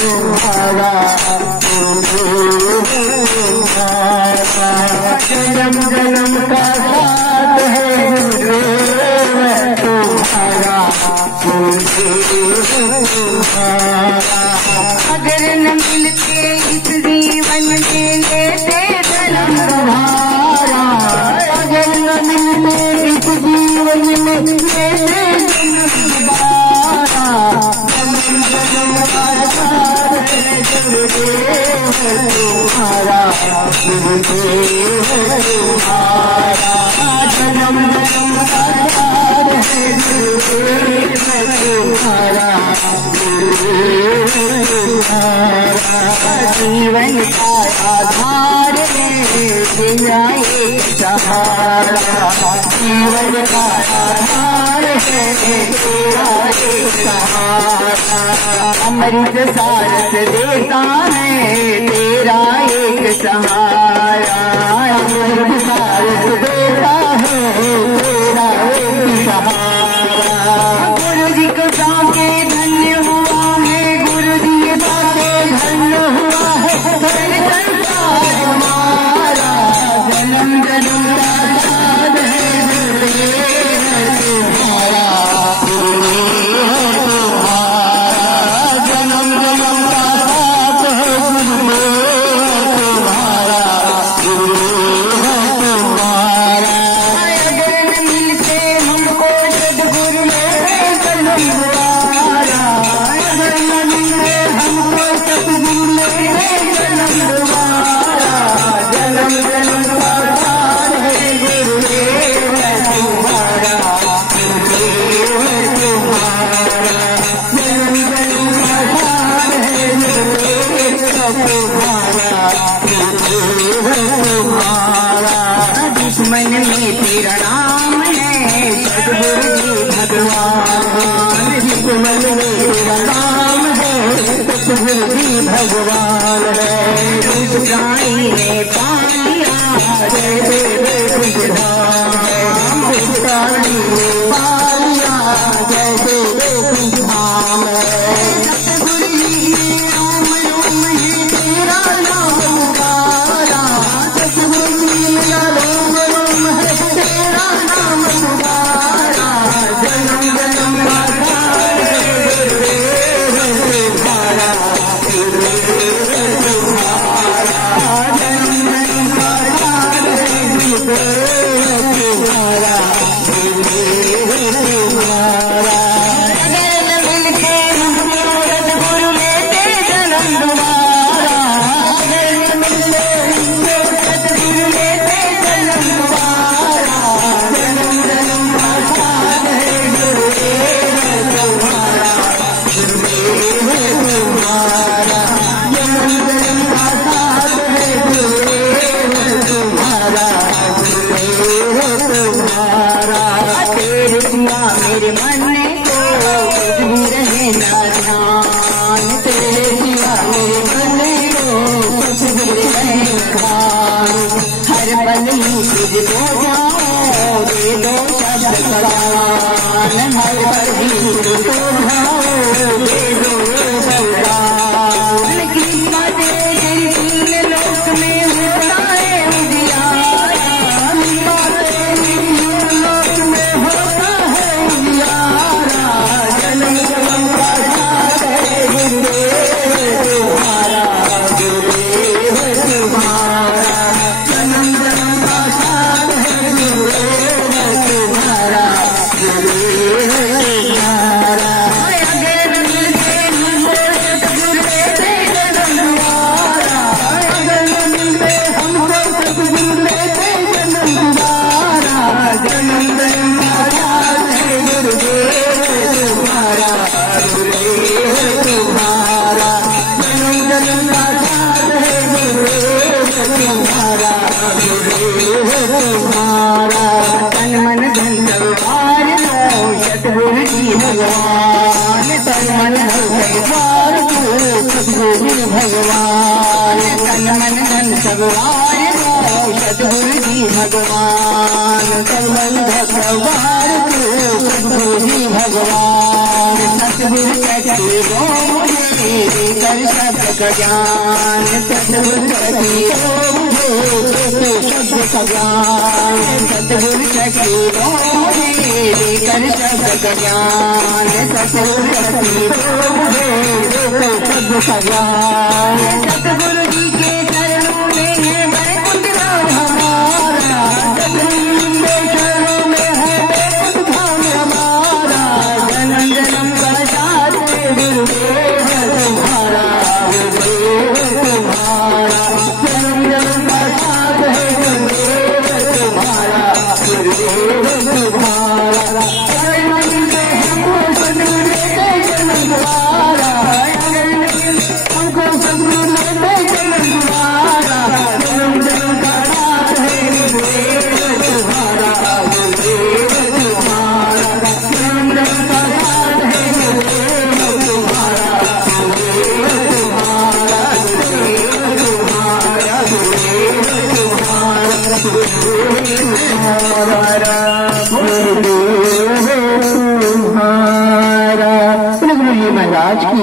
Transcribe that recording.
तुम्हारा जन्म जन्म का साथ है तुम्हारा अगर न मिलते इस जीवन में लेते जन्म तुम्हारा अगर न मिलते इस जीवन में लेते जन्म तुम्हारा जन्म जन्म का साथ है तुम्हारा तुम्हारा जन्म जन्म का साथ है तुम्हारा जीवन का आधार है तेरा एक सहारा जीवन का आधार है तेरा एक सहारा अमृत सारस देता है तेरा एक सहारा अमृत सारस देता है तेरा एक सहारा गुरु जी को जाके धन्य हुआ है गुरु जी के जाके धन्य हुआ है संसार हमारा जन्म जन्म का साथ है तुम्हारा जन्म जन्म का साथ है तुम्हारा अगर न मिलते हमको सदगुरु में जन्म द्वारा अगर न मिलते हमको सदगुरु में जन्म द्वारा जन्म जन्म का साथ है गुरुदेव तुम्हारा जन्म जन्म का साथ है गुरुदेव तुम्हारा दुश्मन में तेरा नाम है सदगुरु जी भगवान दुश्मन में तेरा नाम है सदगुरु जी भगवान है उस गाई ने पालिया जय देव कुछ धाम उस गाई ने पालिया जय देव कुछ धाम सतगुरु जी राम राम है तेरा नाम पुकारा सतगुरु जी राम राम है तेरा नाम पुकारा जन्म जन्म का साथ है गुरुदेव तुम्हारा जन्म जन्म का साथ है गुरुदेव तुम्हारा अगर न मिलते हमको सतगुरु लेते जन्म तुम्हारा अगर न मिलते हमको सतगुरु लेते जन्म तुम्हारा जन्म जन्म का साथ है गुरुदेव तुम्हारा जन्म जन्म का साथ है गुरुदेव तुम्हारा तेरे सिवा मेरे मन को कुछ भी रहे ना ध्यान तेरे सिवा मेरे मन को कुछ भी रहे खान हर पल ही तुझको जाओ दे दो शब्द कलान हर पल ही तुझको जाओ दे दो भगवान कृपा से तेरी तीन लोक में होता है उजियारा कृपा से तेरी तीन लोक में होता है उजियारा जन्म जन्म का साथ है गुरुदेव तुम्हारा गुरुदेव तुम्हारा जन्म जन्म का साथ है गुरुदेव तुम्हारा गुरुदेव तुम्हारा अगर मिलते हमको सतगुरु लेते जन्म द्वारा अगर मिलते हमको सतगुरु लेते जन्म द्वारा जन्म जन्म का साथ है गुरुदेव तुम्हारा गुरुदेव तुम्हारा जन्म जन्म का साथ है गुरुदेव तुम्हारा गुरुदेव तुम्हारा तन मन धन सब हार लो सतगुरु जी भगवान तन मन धन सब हार लो सतगुरु जी भगवान तन मन धन सब हार लो सतगुरु जी भगवान तन मन धन सब हार लो सतगुरु जी भगवान सतगुरु कहते हो मुझे कर का ज्ञान सतगुरु सखी शब्द का ज्ञान सतगुरु सखी लेकर शब्द का ज्ञान सतगुरु सखी शब्द का ज्ञान सतगुरु जी के चरणों में है वैकुंठ धाम हमारा सतगुरु के चरणों में है वैकुंठ धाम हमारा जन्म जन्म का साथ गुरुदेव तुम्हारा गुरुदेव तुम्हारा जन्म जन्म का साथ है गुरुदेव तुम्हारा गुरुदेव तुम्हारा हमको सतगुरु देते जन्म तुम्हारा हमको सतगुरु देते जन्म तुम्हारा जन्म जन्म का साथ है गुरुदेव तुम्हारा गुरुदेव तुम्हारा जन्म जन्म का साथ है गुरुदेव तुम्हारा गुरुदेव तुम्हारा गुरुदेव तुम्हारा गुरुदेव तुम्हारा गुरुदेव तुम्हारा गुरुदेव तुम्हारा। गुरु जी महाराज की